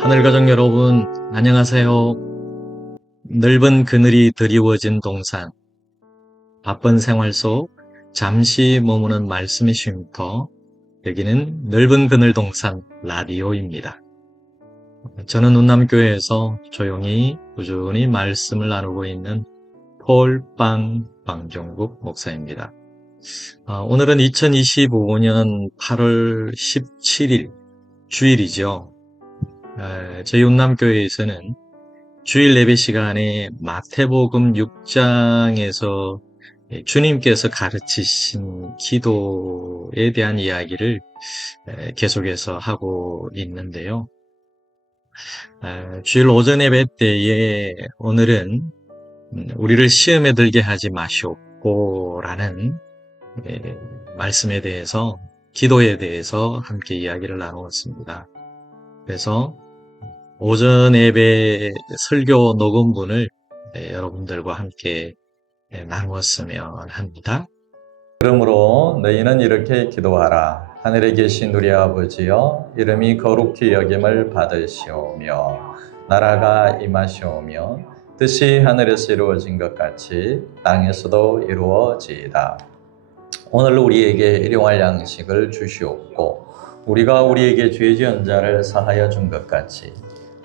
하늘가족 여러분, 안녕하세요. 넓은 그늘이 드리워진 동산, 바쁜 생활 속 잠시 머무는 말씀의 쉼터, 여기는 넓은 그늘 동산 라디오입니다. 저는 운남교회에서 조용히 꾸준히 말씀을 나누고 있는 폴빵 방종국 목사입니다. 오늘은 2025년 8월 17일 주일이죠. 저희 운남교회에서는 주일 예배 시간에 마태복음 6장에서 주님께서 가르치신 기도에 대한 이야기를 계속해서 하고 있는데요. 주일 오전 예배 때에 오늘은 우리를 시험에 들게 하지 마시옵고 라는 말씀에 대해서, 기도에 대해서 함께 이야기를 나누었습니다. 그래서 오전 예배 설교 녹음본을 여러분들과 함께 나누었으면 합니다. 그러므로 너희는 이렇게 기도하라. 하늘에 계신 우리 아버지여, 이름이 거룩히 여김을 받으시오며 나라가 임하시오며 뜻이 하늘에서 이루어진 것 같이 땅에서도 이루어지이다. 오늘 우리에게 일용할 양식을 주시옵고 우리가 우리에게 죄 지은 자를 사하여 준 것 같이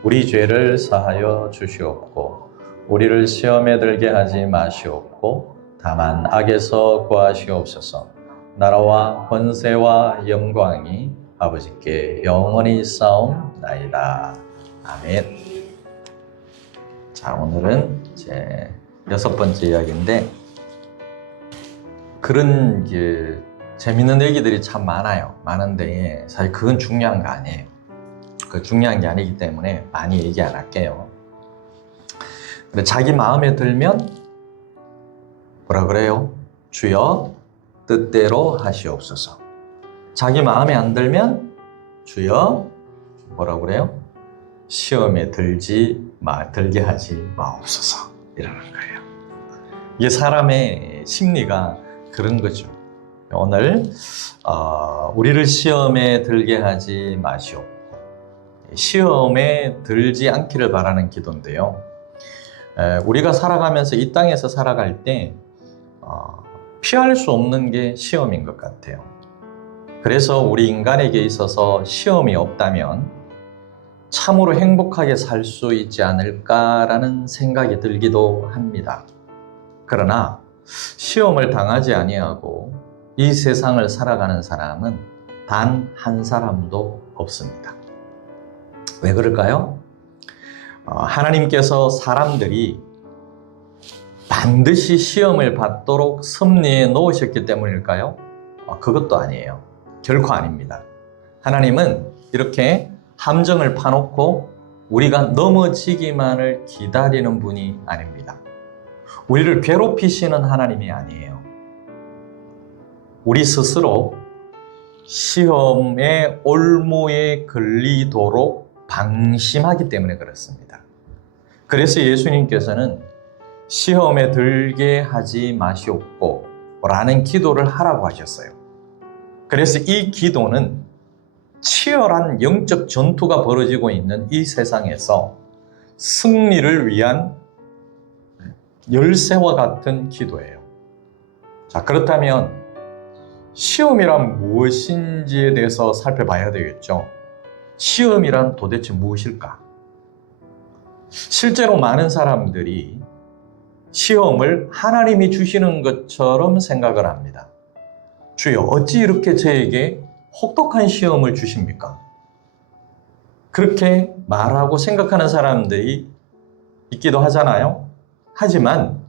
우리 죄를 사하여 주시옵고 우리를 시험에 들게 하지 마시옵고 다만 악에서 구하시옵소서. 나라와 권세와 영광이 아버지께 영원히 싸움나이다. 아멘. 자, 오늘은 제 6번째 이야기인데, 그런 재밌는 얘기들이 참 많은데 사실 그건 중요한 거 아니에요. 중요한 게 아니기 때문에 많이 얘기 안 할게요. 근데 자기 마음에 들면 뭐라 그래요? 주여 뜻대로 하시옵소서. 자기 마음에 안 들면 주여 뭐라 그래요? 시험에 들게 하지 마옵소서. 이러는 거예요. 이게 사람의 심리가 그런 거죠. 오늘 우리를 시험에 들게 하지 마시옵고, 시험에 들지 않기를 바라는 기도인데요. 우리가 살아가면서 이 땅에서 살아갈 때 피할 수 없는 게 시험인 것 같아요. 그래서 우리 인간에게 있어서 시험이 없다면 참으로 행복하게 살 수 있지 않을까라는 생각이 들기도 합니다. 그러나 시험을 당하지 아니하고 이 세상을 살아가는 사람은 단 한 사람도 없습니다. 왜 그럴까요? 하나님께서 사람들이 반드시 시험을 받도록 섭리해 놓으셨기 때문일까요? 그것도 아니에요. 결코 아닙니다. 하나님은 이렇게 함정을 파놓고 우리가 넘어지기만을 기다리는 분이 아닙니다. 우리를 괴롭히시는 하나님이 아니에요. 우리 스스로 시험의 올무에 걸리도록 방심하기 때문에 그렇습니다. 그래서 예수님께서는 시험에 들게 하지 마시옵고 라는 기도를 하라고 하셨어요. 그래서 이 기도는 치열한 영적 전투가 벌어지고 있는 이 세상에서 승리를 위한 열쇠와 같은 기도예요. 자, 그렇다면 시험이란 무엇인지에 대해서 살펴봐야 되겠죠. 시험이란 도대체 무엇일까? 실제로 많은 사람들이 시험을 하나님이 주시는 것처럼 생각을 합니다. 주여, 어찌 이렇게 저에게 혹독한 시험을 주십니까? 그렇게 말하고 생각하는 사람들이 있기도 하잖아요. 하지만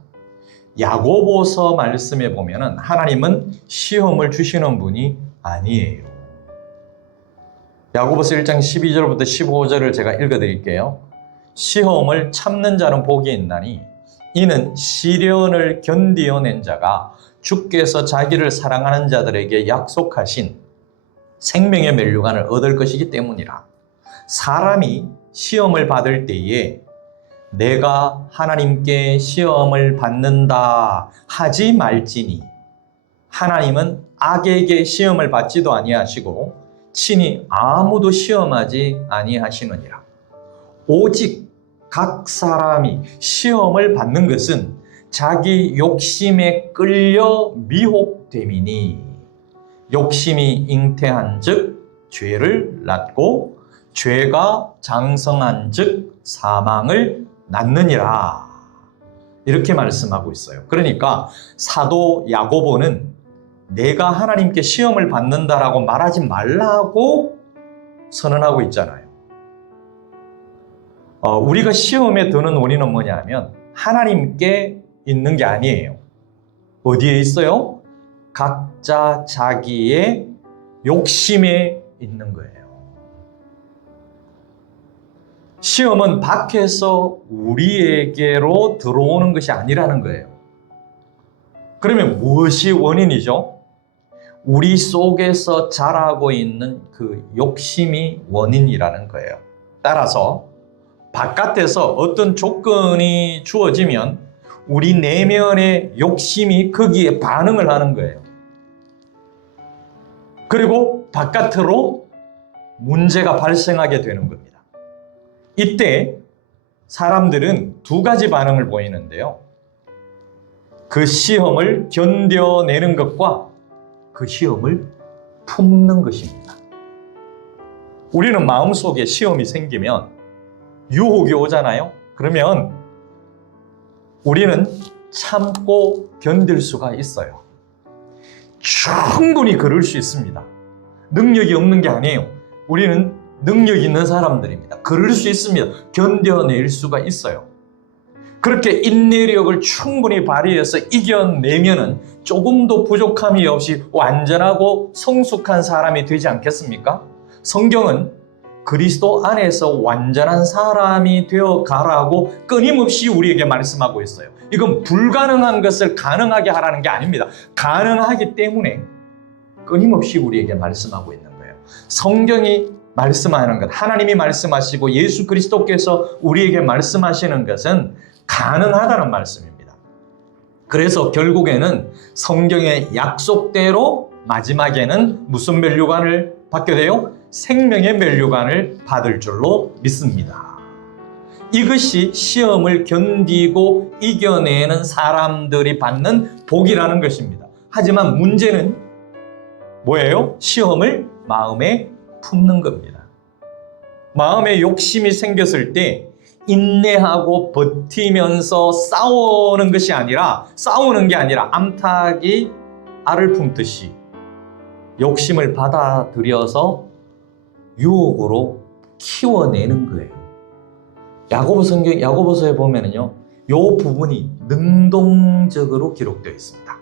야고보서 말씀에 보면은 하나님은 시험을 주시는 분이 아니에요. 야고보서 1장 12절부터 15절을 제가 읽어드릴게요. 시험을 참는 자는 복이 있나니 이는 시련을 견디어낸 자가 주께서 자기를 사랑하는 자들에게 약속하신 생명의 면류관을 얻을 것이기 때문이라. 사람이 시험을 받을 때에 내가 하나님께 시험을 받는다 하지 말지니 하나님은 악에게 시험을 받지도 아니하시고 친히 아무도 시험하지 아니하시느니라. 오직 각 사람이 시험을 받는 것은 자기 욕심에 끌려 미혹됨이니 욕심이 잉태한 즉 죄를 낳고 죄가 장성한 즉 사망을 낳느니라. 이렇게 말씀하고 있어요. 그러니까 사도 야고보는 내가 하나님께 시험을 받는다라고 말하지 말라고 선언하고 있잖아요. 우리가 시험에 드는 원인은 뭐냐면 하나님께 있는 게 아니에요. 어디에 있어요? 각자 자기의 욕심에 있는 거예요. 시험은 밖에서 우리에게로 들어오는 것이 아니라는 거예요. 그러면 무엇이 원인이죠? 우리 속에서 자라고 있는 그 욕심이 원인이라는 거예요. 따라서 바깥에서 어떤 조건이 주어지면 우리 내면의 욕심이 거기에 반응을 하는 거예요. 그리고 바깥으로 문제가 발생하게 되는 겁니다. 이때 사람들은 두 가지 반응을 보이는데요. 그 시험을 견뎌내는 것과 그 시험을 품는 것입니다. 우리는 마음속에 시험이 생기면 유혹이 오잖아요. 그러면 우리는 참고 견딜 수가 있어요. 충분히 그럴 수 있습니다. 능력이 없는 게 아니에요. 우리는 능력 있는 사람들입니다. 그럴 수 있습니다. 견뎌낼 수가 있어요. 그렇게 인내력을 충분히 발휘해서 이겨내면은 조금도 부족함이 없이 완전하고 성숙한 사람이 되지 않겠습니까? 성경은 그리스도 안에서 완전한 사람이 되어 가라고 끊임없이 우리에게 말씀하고 있어요. 이건 불가능한 것을 가능하게 하라는 게 아닙니다. 가능하기 때문에 끊임없이 우리에게 말씀하고 있는 거예요. 성경이 말씀하는 것, 하나님이 말씀하시고 예수 그리스도께서 우리에게 말씀하시는 것은 가능하다는 말씀입니다. 그래서 결국에는 성경의 약속대로 마지막에는 무슨 면류관을 받게 돼요? 생명의 면류관을 받을 줄로 믿습니다. 이것이 시험을 견디고 이겨내는 사람들이 받는 복이라는 것입니다. 하지만 문제는 뭐예요? 시험을 마음에 품는 겁니다. 마음에 욕심이 생겼을 때 인내하고 버티면서 싸우는 게 아니라 암탉이 알을 품듯이 욕심을 받아들여서 유혹으로 키워내는 거예요. 야고보서에 보면은요, 요 부분이 능동적으로 기록되어 있습니다.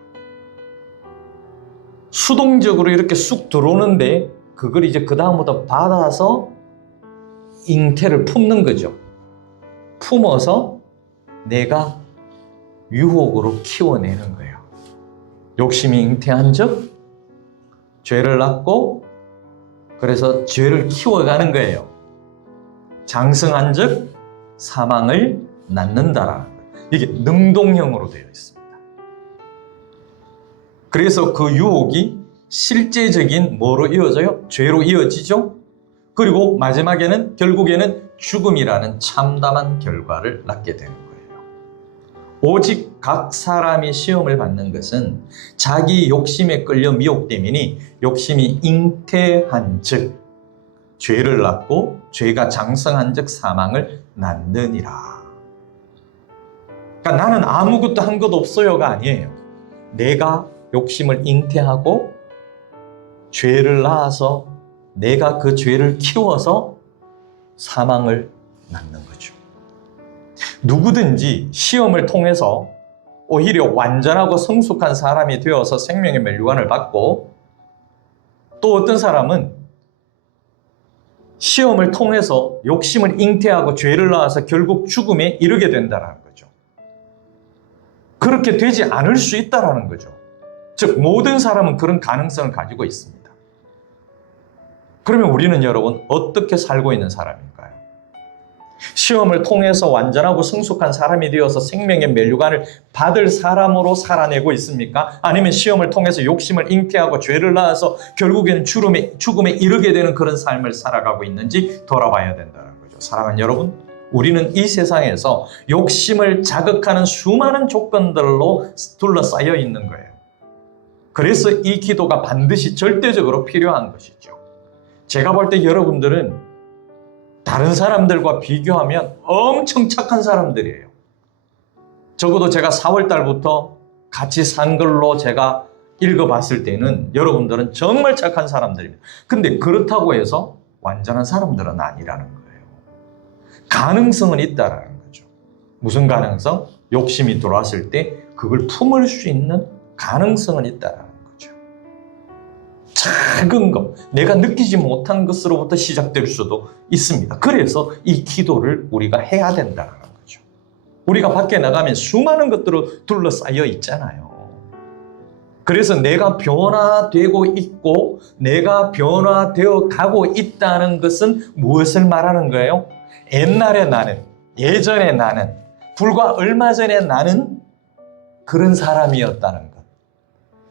수동적으로 이렇게 쑥 들어오는데 그걸 이제 그 다음부터 받아서 잉태를 품는 거죠. 품어서 내가 유혹으로 키워내는 거예요. 욕심이 잉태한 즉 죄를 낳고 그래서 죄를 키워가는 거예요. 장성한 즉 사망을 낳는다라는 거예요. 이게 능동형으로 되어 있습니다. 그래서 그 유혹이 실제적인 뭐로 이어져요? 죄로 이어지죠? 그리고 마지막에는 결국에는 죽음이라는 참담한 결과를 낳게 되는 거예요. 오직 각 사람이 시험을 받는 것은 자기 욕심에 끌려 미혹됨이니 욕심이 잉태한 즉 죄를 낳고 죄가 장성한 즉 사망을 낳느니라. 그러니까 나는 아무것도 한 것 없어요가 아니에요. 내가 욕심을 잉태하고 죄를 낳아서 내가 그 죄를 키워서 사망을 낳는 거죠. 누구든지 시험을 통해서 오히려 완전하고 성숙한 사람이 되어서 생명의 면류관을 받고 또 어떤 사람은 시험을 통해서 욕심을 잉태하고 죄를 낳아서 결국 죽음에 이르게 된다는 거죠. 그렇게 되지 않을 수 있다는 거죠. 즉 모든 사람은 그런 가능성을 가지고 있습니다. 그러면 우리는 여러분 어떻게 살고 있는 사람일까요? 시험을 통해서 완전하고 성숙한 사람이 되어서 생명의 면류관을 받을 사람으로 살아내고 있습니까? 아니면 시험을 통해서 욕심을 잉태하고 죄를 낳아서 결국에는 죽음에 이르게 되는 그런 삶을 살아가고 있는지 돌아봐야 된다는 거죠. 사랑하는 여러분, 우리는 이 세상에서 욕심을 자극하는 수많은 조건들로 둘러싸여 있는 거예요. 그래서 이 기도가 반드시 절대적으로 필요한 것이죠. 제가 볼 때 여러분들은 다른 사람들과 비교하면 엄청 착한 사람들이에요. 적어도 제가 4월 달부터 같이 산 걸로 제가 읽어봤을 때는 여러분들은 정말 착한 사람들입니다. 근데 그렇다고 해서 완전한 사람들은 아니라는 거예요. 가능성은 있다라는 거죠. 무슨 가능성? 욕심이 들어왔을 때 그걸 품을 수 있는 가능성은 있다라는 거죠. 작은 것, 내가 느끼지 못한 것으로부터 시작될 수도 있습니다. 그래서 이 기도를 우리가 해야 된다는 거죠. 우리가 밖에 나가면 수많은 것들로 둘러싸여 있잖아요. 그래서 내가 변화되고 있고 내가 변화되어 가고 있다는 것은 무엇을 말하는 거예요? 옛날에 나는, 예전에 나는, 불과 얼마 전에 나는 그런 사람이었다는 것.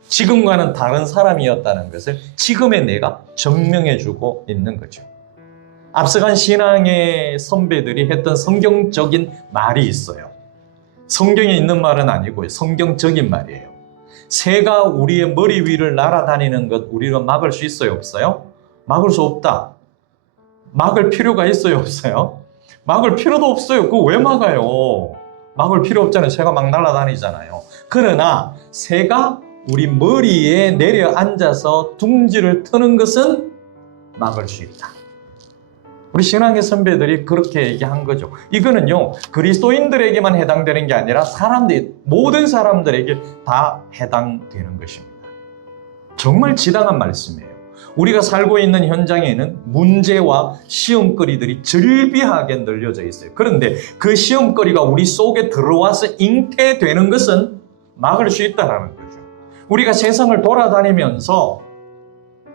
지금과는 다른 사람이었다는 것을 지금의 내가 증명해주고 있는 거죠. 앞서간 신앙의 선배들이 했던 성경적인 말이 있어요. 성경에 있는 말은 아니고요. 성경적인 말이에요. 새가 우리의 머리 위를 날아다니는 것 우리가 막을 수 있어요? 없어요? 막을 수 없다. 막을 필요가 있어요? 없어요? 막을 필요도 없어요. 그거 왜 막아요? 막을 필요 없잖아요. 새가 막 날아다니잖아요. 그러나 새가 우리 머리에 내려앉아서 둥지를 트는 것은 막을 수 있다. 우리 신앙의 선배들이 그렇게 얘기한 거죠. 이거는요, 그리스도인들에게만 해당되는 게 아니라 모든 사람들에게 다 해당되는 것입니다. 정말 지당한 말씀이에요. 우리가 살고 있는 현장에는 문제와 시험거리들이 절비하게 널려져 있어요. 그런데 그 시험거리가 우리 속에 들어와서 잉태되는 것은 막을 수 있다는 거죠. 우리가 세상을 돌아다니면서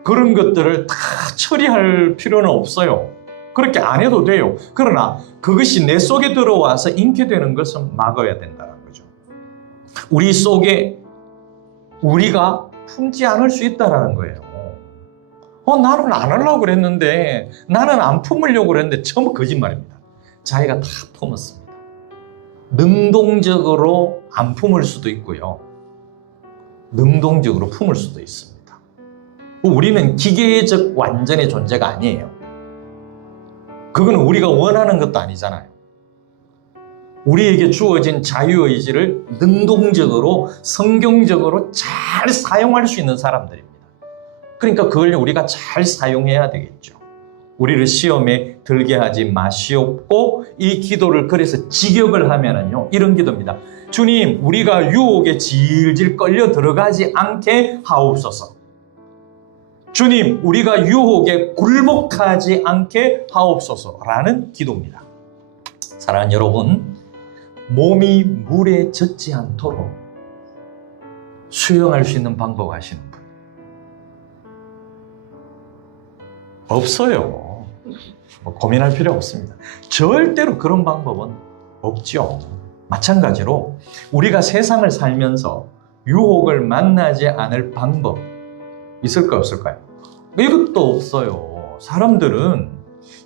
그런 것들을 다 처리할 필요는 없어요. 그렇게 안 해도 돼요. 그러나 그것이 내 속에 들어와서 잉태되는 것은 막아야 된다는 거죠. 우리 속에 우리가 품지 않을 수 있다는 거예요. 나는 안 하려고 그랬는데, 나는 안 품으려고 그랬는데 전부 거짓말입니다. 자기가 다 품었습니다. 능동적으로 안 품을 수도 있고요. 능동적으로 품을 수도 있습니다. 우리는 기계적 완전의 존재가 아니에요. 그거는 우리가 원하는 것도 아니잖아요. 우리에게 주어진 자유의지를 능동적으로, 성경적으로 잘 사용할 수 있는 사람들입니다. 그러니까 그걸 우리가 잘 사용해야 되겠죠. 우리를 시험에 들게 하지 마시옵고, 이 기도를 그래서 직역을 하면은요, 이런 기도입니다. 주님, 우리가 유혹에 질질 끌려 들어가지 않게 하옵소서. 주님, 우리가 유혹에 굴복하지 않게 하옵소서라는 기도입니다. 사랑하는 여러분, 몸이 물에 젖지 않도록 수영할 수 있는 방법 아시는 분? 없어요. 고민할 필요 없습니다. 절대로 그런 방법은 없죠. 마찬가지로 우리가 세상을 살면서 유혹을 만나지 않을 방법 있을까요? 없을까요? 이것도 없어요. 사람들은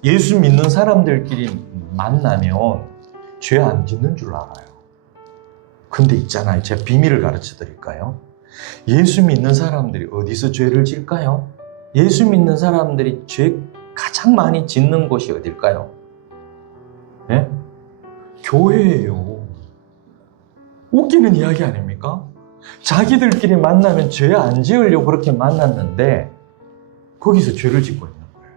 예수 믿는 사람들끼리 만나면 죄 안 짓는 줄 알아요. 근데 있잖아요. 제가 비밀을 가르쳐 드릴까요? 예수 믿는 사람들이 어디서 죄를 질까요? 예수 믿는 사람들이 죄 가장 많이 짓는 곳이 어딜까요? 네? 교회예요. 웃기는 이야기 아닙니까? 자기들끼리 만나면 죄 안 지으려고 그렇게 만났는데 거기서 죄를 짓고 있는 거예요.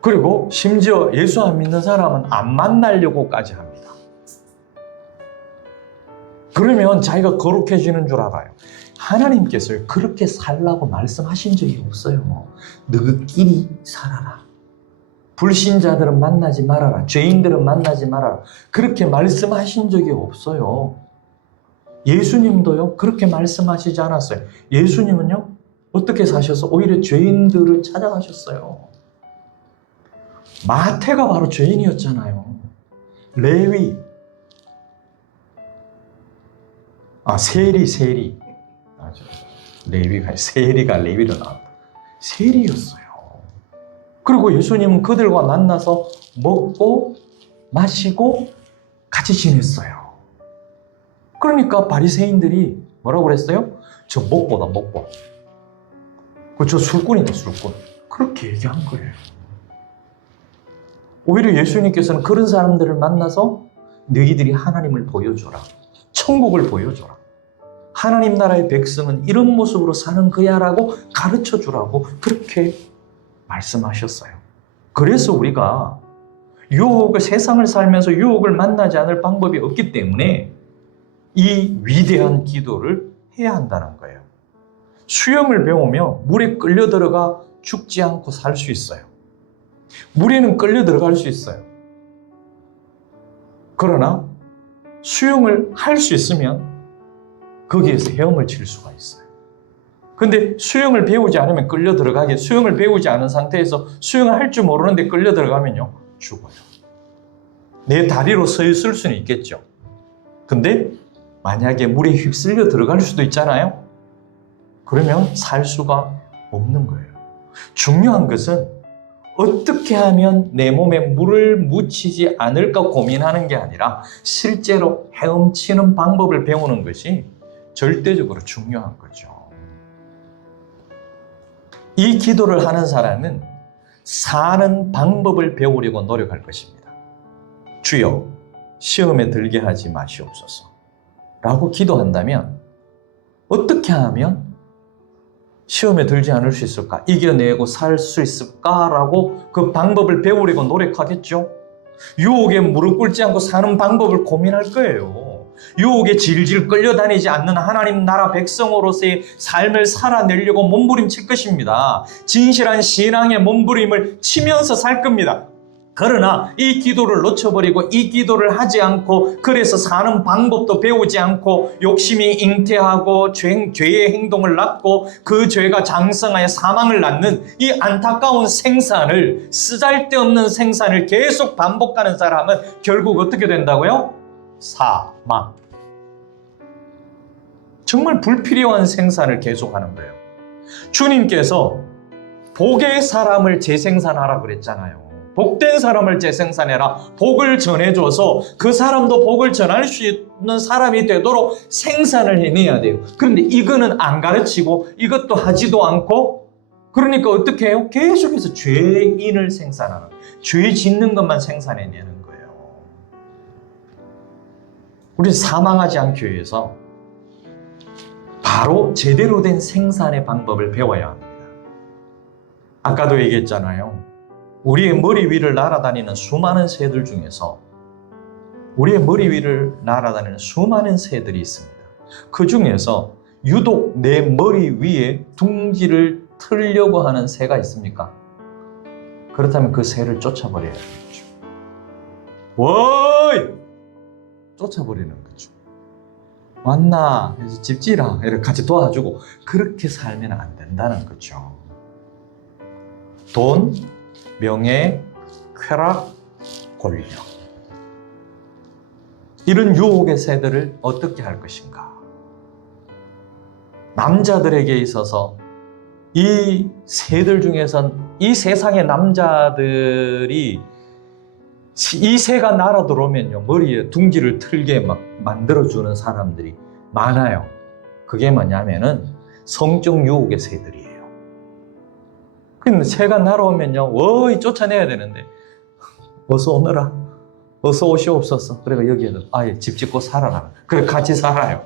그리고 심지어 예수 안 믿는 사람은 안 만나려고까지 합니다. 그러면 자기가 거룩해지는 줄 알아요. 하나님께서 그렇게 살라고 말씀하신 적이 없어요. 너희끼리 살아라. 불신자들은 만나지 말아라. 죄인들은 만나지 말아라. 그렇게 말씀하신 적이 없어요. 예수님도요, 그렇게 말씀하시지 않았어요. 예수님은요, 어떻게 사셔서 오히려 죄인들을 찾아가셨어요. 마태가 바로 죄인이었잖아요. 레위. 세리. 세리가 레위로 나왔다. 세리였어요. 그리고 예수님은 그들과 만나서 먹고 마시고 같이 지냈어요. 그러니까 바리새인들이 뭐라고 그랬어요? 저 목보다 목보. 저 술꾼이다 술꾼. 그렇게 얘기한 거예요. 오히려 예수님께서는 그런 사람들을 만나서 너희들이 하나님을 보여줘라. 천국을 보여줘라. 하나님 나라의 백성은 이런 모습으로 사는 거야 라고 가르쳐 주라고 그렇게 말씀하셨어요. 그래서 우리가 세상을 살면서 유혹을 만나지 않을 방법이 없기 때문에 이 위대한 기도를 해야 한다는 거예요. 수영을 배우며 물에 끌려 들어가 죽지 않고 살 수 있어요. 물에는 끌려 들어갈 수 있어요. 그러나 수영을 할 수 있으면 거기에서 헤엄을 칠 수가 있어요. 근데 수영을 배우지 않으면 끌려 들어가게, 수영을 배우지 않은 상태에서 수영을 할 줄 모르는데 끌려 들어가면요, 죽어요. 내 다리로 서 있을 수는 있겠죠. 근데 만약에 물에 휩쓸려 들어갈 수도 있잖아요. 그러면 살 수가 없는 거예요. 중요한 것은 어떻게 하면 내 몸에 물을 묻히지 않을까 고민하는 게 아니라 실제로 헤엄치는 방법을 배우는 것이 절대적으로 중요한 거죠. 이 기도를 하는 사람은 사는 방법을 배우려고 노력할 것입니다. 주여, 시험에 들게 하지 마시옵소서 라고 기도한다면 어떻게 하면 시험에 들지 않을 수 있을까? 이겨내고 살 수 있을까라고 그 방법을 배우려고 노력하겠죠. 유혹에 무릎 꿇지 않고 사는 방법을 고민할 거예요. 유혹에 질질 끌려다니지 않는 하나님 나라 백성으로서의 삶을 살아내려고 몸부림칠 것입니다. 진실한 신앙의 몸부림을 치면서 살 겁니다. 그러나 이 기도를 놓쳐버리고 이 기도를 하지 않고 그래서 사는 방법도 배우지 않고 욕심이 잉태하고 죄의 행동을 낳고 그 죄가 장성하여 사망을 낳는 이 안타까운 생산을, 쓰잘데없는 생산을 계속 반복하는 사람은 결국 어떻게 된다고요? 사망. 정말 불필요한 생산을 계속하는 거예요. 주님께서 복의 사람을 재생산하라 그랬잖아요. 복된 사람을 재생산해라. 복을 전해줘서 그 사람도 복을 전할 수 있는 사람이 되도록 생산을 해내야 돼요. 그런데 이거는 안 가르치고 이것도 하지도 않고, 그러니까 어떻게 해요? 계속해서 죄인을 생산하는, 죄 짓는 것만 생산해내는 거예요. 우리 사망하지 않기 위해서 바로 제대로 된 생산의 방법을 배워야 합니다. 아까도 얘기했잖아요. 우리의 머리 위를 날아다니는 수많은 새들 중에서 우리의 머리 위를 날아다니는 수많은 새들이 있습니다. 그 중에서 유독 내 머리 위에 둥지를 틀려고 하는 새가 있습니까? 그렇다면 그 새를 쫓아버려야 되겠죠. 워이! 쫓아버리는 거죠. 왔나? 해서 집지라 이렇게 같이 도와주고 그렇게 살면 안 된다는 거죠. 돈, 명예, 쾌락, 권력. 이런 유혹의 새들을 어떻게 할 것인가? 남자들에게 있어서 이 새들 중에선 이 세상의 남자들이 이 새가 날아 들어오면요, 머리에 둥지를 틀게 막 만들어주는 사람들이 많아요. 그게 뭐냐면은 성적 유혹의 새들이에요. 근데 새가 날아오면요, 워이 쫓아내야 되는데, 어서 오너라, 어서 오시옵소서. 그래가 여기에도 아예 집 짓고 살아라. 그래 같이 살아요.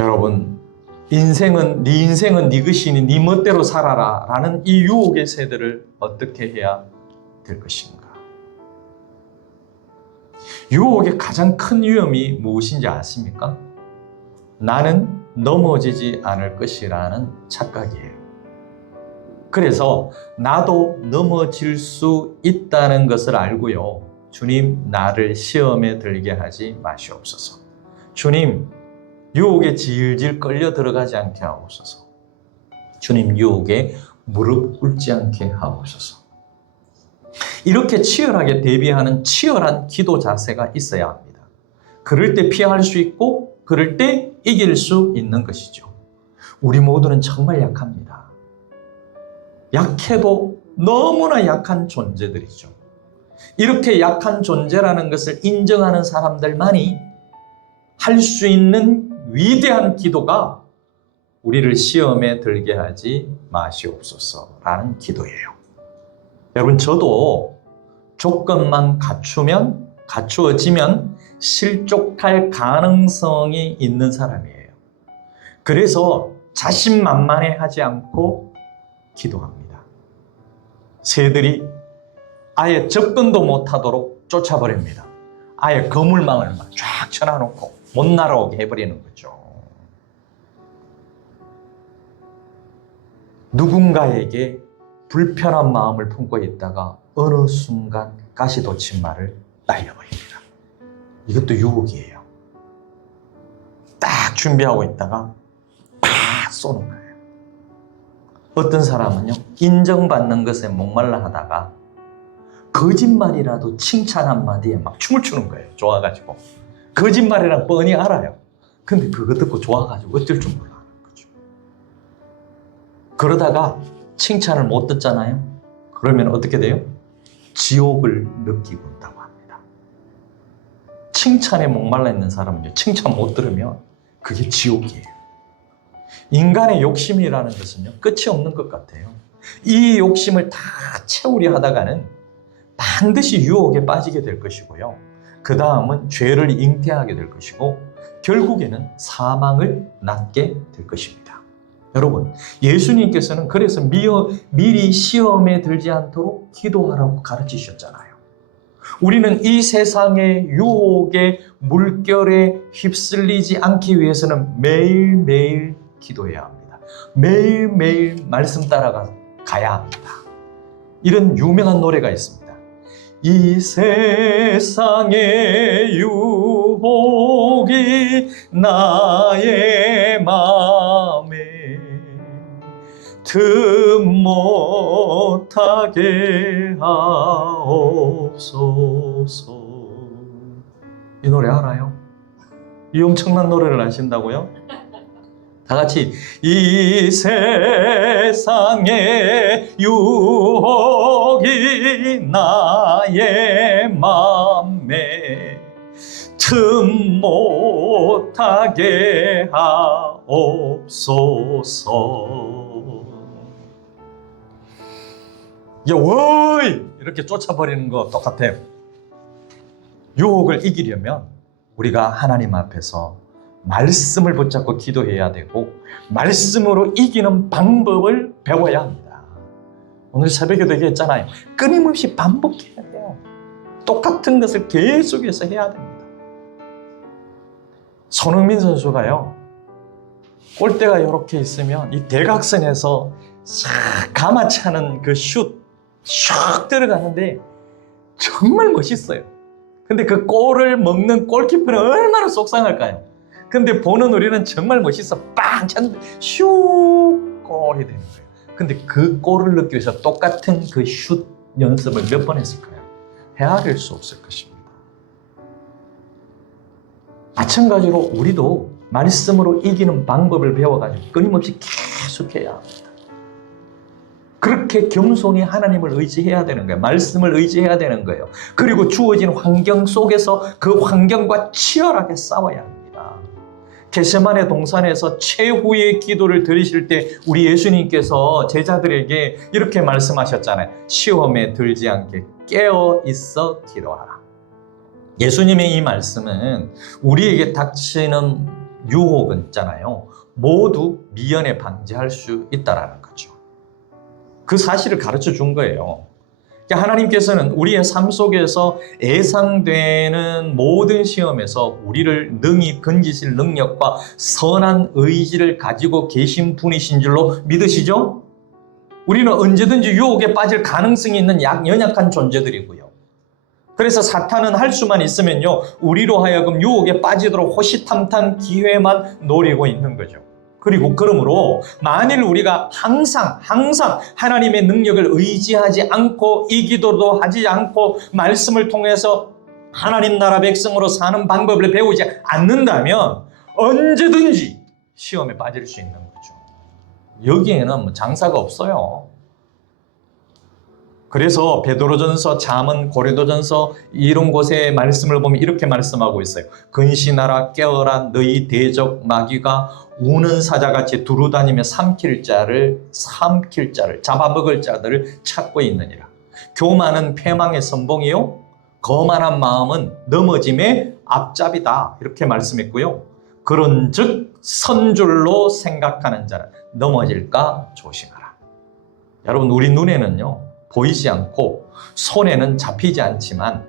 여러분, 인생은 네 것이니 네 멋대로 살아라 라는 이 유혹의 새들을 어떻게 해야 될 것인가? 유혹의 가장 큰 위험이 무엇인지 아십니까? 나는 넘어지지 않을 것이라는 착각이에요. 그래서 나도 넘어질 수 있다는 것을 알고요, 주님, 나를 시험에 들게 하지 마시옵소서. 주님, 유혹에 질질 끌려 들어가지 않게 하옵소서. 주님, 유혹에 무릎 꿇지 않게 하옵소서. 이렇게 치열하게 대비하는 치열한 기도 자세가 있어야 합니다. 그럴 때 피할 수 있고 그럴 때 이길 수 있는 것이죠. 우리 모두는 정말 약합니다. 약해도 너무나 약한 존재들이죠. 이렇게 약한 존재라는 것을 인정하는 사람들만이 할 수 있는 위대한 기도가 우리를 시험에 들게 하지 마시옵소서라는 기도예요. 여러분, 저도 조건만 갖추어지면 실족할 가능성이 있는 사람이에요. 그래서 자신만만해하지 않고 기도합니다. 새들이 아예 접근도 못하도록 쫓아버립니다. 아예 거물망을 막 쫙 쳐놔놓고 못 날아오게 해버리는 거죠. 누군가에게 불편한 마음을 품고 있다가 어느 순간 가시돋친 말을 날려버립니다. 이것도 유혹이에요. 딱 준비하고 있다가 팍 쏘는 거예요. 어떤 사람은요, 인정받는 것에 목말라 하다가 거짓말이라도 칭찬 한마디에 막 춤을 추는 거예요. 좋아가지고. 거짓말이란 뻔히 알아요. 근데 그거 듣고 좋아가지고 어쩔 줄 몰라 하는 거죠. 그러다가 칭찬을 못 듣잖아요. 그러면 어떻게 돼요? 지옥을 느끼고 있다고 합니다. 칭찬에 목말라 있는 사람은요, 칭찬 못 들으면 그게 지옥이에요. 인간의 욕심이라는 것은요, 끝이 없는 것 같아요. 이 욕심을 다 채우려 하다가는 반드시 유혹에 빠지게 될 것이고요. 그 다음은 죄를 잉태하게 될 것이고, 결국에는 사망을 낳게 될 것입니다. 여러분, 예수님께서는 그래서 미리 시험에 들지 않도록 기도하라고 가르치셨잖아요. 우리는 이 세상의 유혹의 물결에 휩쓸리지 않기 위해서는 매일매일 기도해야 합니다. 매일매일 말씀 따라가야 합니다. 이런 유명한 노래가 있습니다. 이 세상의 유혹이 나의 마음에 틈 못하게 하옵소서. 이 노래 알아요? 이 엄청난 노래를 아신다고요? 다 같이 이 세상의 유혹이 나의 맘에 틈 못하게 하옵소서. 여워이 이렇게 쫓아버리는 거 똑같아요. 유혹을 이기려면 우리가 하나님 앞에서 말씀을 붙잡고 기도해야 되고, 말씀으로 이기는 방법을 배워야 합니다. 오늘 새벽에도 얘기했잖아요. 끊임없이 반복해야 돼요. 똑같은 것을 계속해서 해야 됩니다. 손흥민 선수가요, 골대가 이렇게 있으면 이 대각선에서 싹 감아차는 그 슛 들어가는데 정말 멋있어요. 근데 그 골을 먹는 골키퍼는 얼마나 속상할까요? 근데 보는 우리는 정말 멋있어. 빵! 찼는데 슈! 골이 되는 거예요. 근데 그 골을 넣기 위해서 똑같은 그 슛 연습을 몇 번 했을까요? 헤아릴 수 없을 것입니다. 마찬가지로 우리도 말씀으로 이기는 방법을 배워가지고 끊임없이 계속해야 합니다. 그렇게 겸손히 하나님을 의지해야 되는 거예요. 말씀을 의지해야 되는 거예요. 그리고 주어진 환경 속에서 그 환경과 치열하게 싸워야 합니다. 겟세마네 동산에서 최후의 기도를 드리실 때 우리 예수님께서 제자들에게 이렇게 말씀하셨잖아요. 시험에 들지 않게 깨어 있어 기도하라. 예수님의 이 말씀은 우리에게 닥치는 유혹은 있잖아요. 모두 미연에 방지할 수 있다는 거죠. 그 사실을 가르쳐 준 거예요. 하나님께서는 우리의 삶 속에서 예상되는 모든 시험에서 우리를 능히 건지실 능력과 선한 의지를 가지고 계신 분이신 줄로 믿으시죠? 우리는 언제든지 유혹에 빠질 가능성이 있는 연약한 존재들이고요. 그래서 사탄은 할 수만 있으면요, 우리로 하여금 유혹에 빠지도록 호시탐탐 기회만 노리고 있는 거죠. 그리고 그러므로 만일 우리가 항상 하나님의 능력을 의지하지 않고 이 기도도 하지 않고 말씀을 통해서 하나님 나라 백성으로 사는 방법을 배우지 않는다면 언제든지 시험에 빠질 수 있는 거죠. 여기에는 장사가 없어요. 그래서 베드로전서, 잠언, 고린도전서 이런 곳의 말씀을 보면 이렇게 말씀하고 있어요. 근신하라, 깨어라, 너희 대적 마귀가 우는 사자같이 두루다니며 삼킬 자를 잡아먹을 자들을 찾고 있느니라. 교만은 패망의 선봉이요 거만한 마음은 넘어짐의 앞잡이다. 이렇게 말씀했고요. 그런즉 선줄로 생각하는 자는 넘어질까 조심하라. 여러분, 우리 눈에는요 보이지 않고 손에는 잡히지 않지만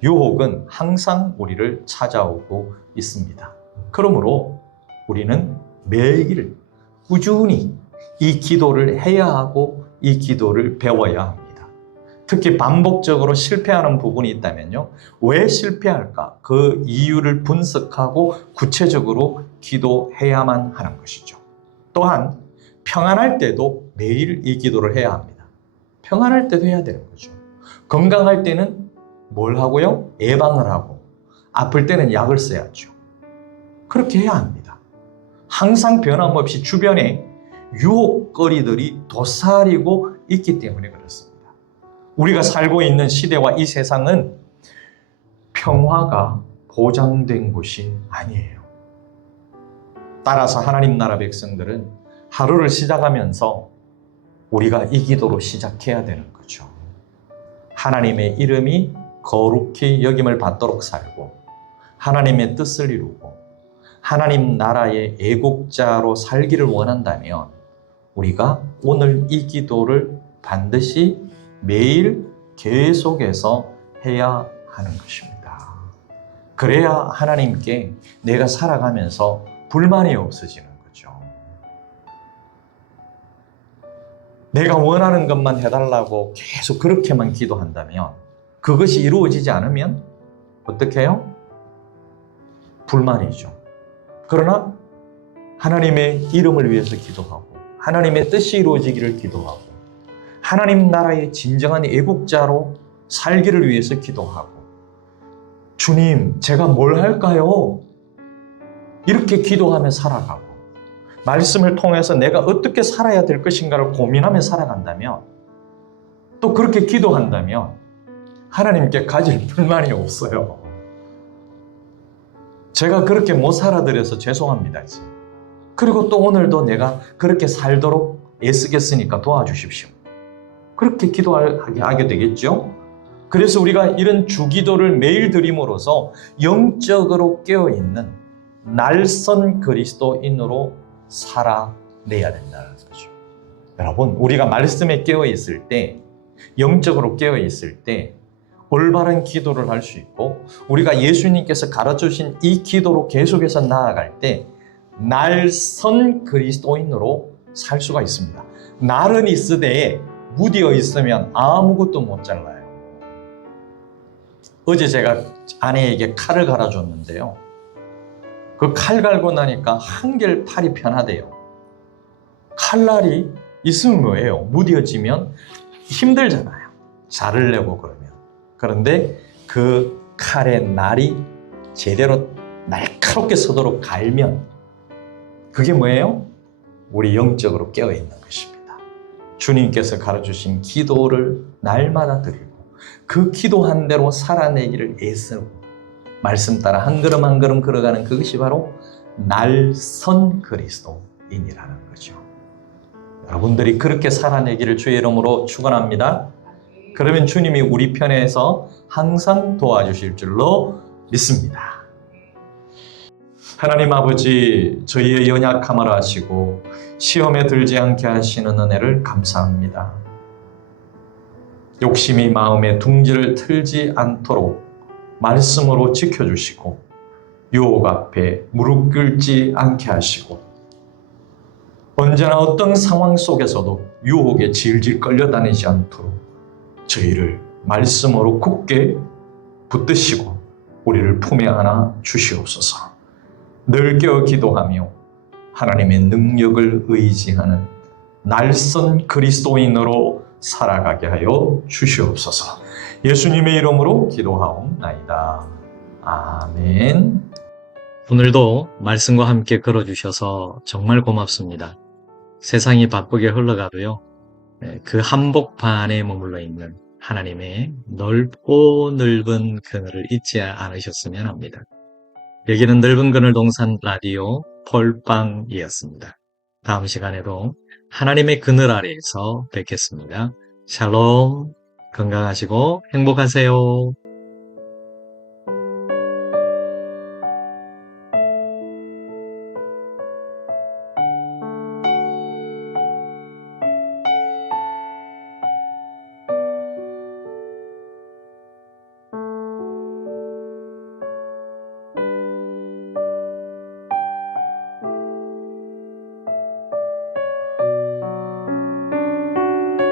유혹은 항상 우리를 찾아오고 있습니다. 그러므로 우리는 매일 꾸준히 이 기도를 해야 하고 이 기도를 배워야 합니다. 특히 반복적으로 실패하는 부분이 있다면요. 왜 실패할까? 그 이유를 분석하고 구체적으로 기도해야만 하는 것이죠. 또한 평안할 때도 매일 이 기도를 해야 합니다. 평안할 때도 해야 되는 거죠. 건강할 때는 뭘 하고요? 예방을 하고, 아플 때는 약을 써야죠. 그렇게 해야 합니다. 항상 변함없이 주변에 유혹거리들이 도사리고 있기 때문에 그렇습니다. 우리가 살고 있는 시대와 이 세상은 평화가 보장된 곳이 아니에요. 따라서 하나님 나라 백성들은 하루를 시작하면서 우리가 이 기도로 시작해야 되는 거죠. 하나님의 이름이 거룩히 여김을 받도록 살고 하나님의 뜻을 이루고 하나님 나라의 애국자로 살기를 원한다면 우리가 오늘 이 기도를 반드시 매일 계속해서 해야 하는 것입니다. 그래야 하나님께 내가 살아가면서 불만이 없어지는 거죠. 내가 원하는 것만 해달라고 계속 그렇게만 기도한다면 그것이 이루어지지 않으면 어떻게 해요? 불만이죠. 그러나 하나님의 이름을 위해서 기도하고 하나님의 뜻이 이루어지기를 기도하고 하나님 나라의 진정한 애국자로 살기를 위해서 기도하고 주님, 제가 뭘 할까요? 이렇게 기도하며 살아가고 말씀을 통해서 내가 어떻게 살아야 될 것인가를 고민하며 살아간다면 또 그렇게 기도한다면 하나님께 가질 불만이 없어요. 제가 그렇게 못 살아드려서 죄송합니다. 그리고 또 오늘도 내가 그렇게 살도록 애쓰겠으니까 도와주십시오. 그렇게 기도하게 되겠죠? 그래서 우리가 이런 주기도를 매일 드림으로써 영적으로 깨어있는 날선 그리스도인으로 살아내야 된다는 거죠. 여러분, 우리가 말씀에 깨어있을 때, 영적으로 깨어있을 때 올바른 기도를 할 수 있고 우리가 예수님께서 가르쳐주신 이 기도로 계속해서 나아갈 때 날선 그리스도인으로 살 수가 있습니다. 날은 있으되 무디어 있으면 아무것도 못 잘라요. 어제 제가 아내에게 칼을 갈아줬는데요. 그 칼 갈고 나니까 한결 팔이 편하대요. 칼날이 있으면 뭐예요? 무디어지면 힘들잖아요. 자르려고 그러면. 그런데 그 칼의 날이 제대로 날카롭게 서도록 갈면 그게 뭐예요? 우리 영적으로 깨어있는 것입니다. 주님께서 가르쳐주신 기도를 날마다 드리고 그 기도한 대로 살아내기를 애쓰고 말씀 따라 한 걸음 한 걸음 걸어가는 그것이 바로 날선 그리스도인이라는 거죠. 여러분들이 그렇게 살아내기를 주의 이름으로 축원합니다. 그러면 주님이 우리 편에서 항상 도와주실 줄로 믿습니다. 하나님 아버지, 저희의 연약함을 아시고 시험에 들지 않게 하시는 은혜를 감사합니다. 욕심이 마음의 둥지를 틀지 않도록 말씀으로 지켜주시고 유혹 앞에 무릎 꿇지 않게 하시고 언제나 어떤 상황 속에서도 유혹에 질질 끌려다니지 않도록 저희를 말씀으로 굳게 붙드시고 우리를 품에 안아 주시옵소서. 늘 깨어 기도하며 하나님의 능력을 의지하는 날선 그리스도인으로 살아가게 하여 주시옵소서. 예수님의 이름으로 기도하옵나이다. 아멘. 오늘도 말씀과 함께 걸어주셔서 정말 고맙습니다. 세상이 바쁘게 흘러가도요. 그 한복판에 머물러 있는 하나님의 넓고 넓은 그늘을 잊지 않으셨으면 합니다. 여기는 넓은 그늘 동산 라디오 폴빵이었습니다. 다음 시간에도 하나님의 그늘 아래에서 뵙겠습니다. 샬롬, 건강하시고 행복하세요.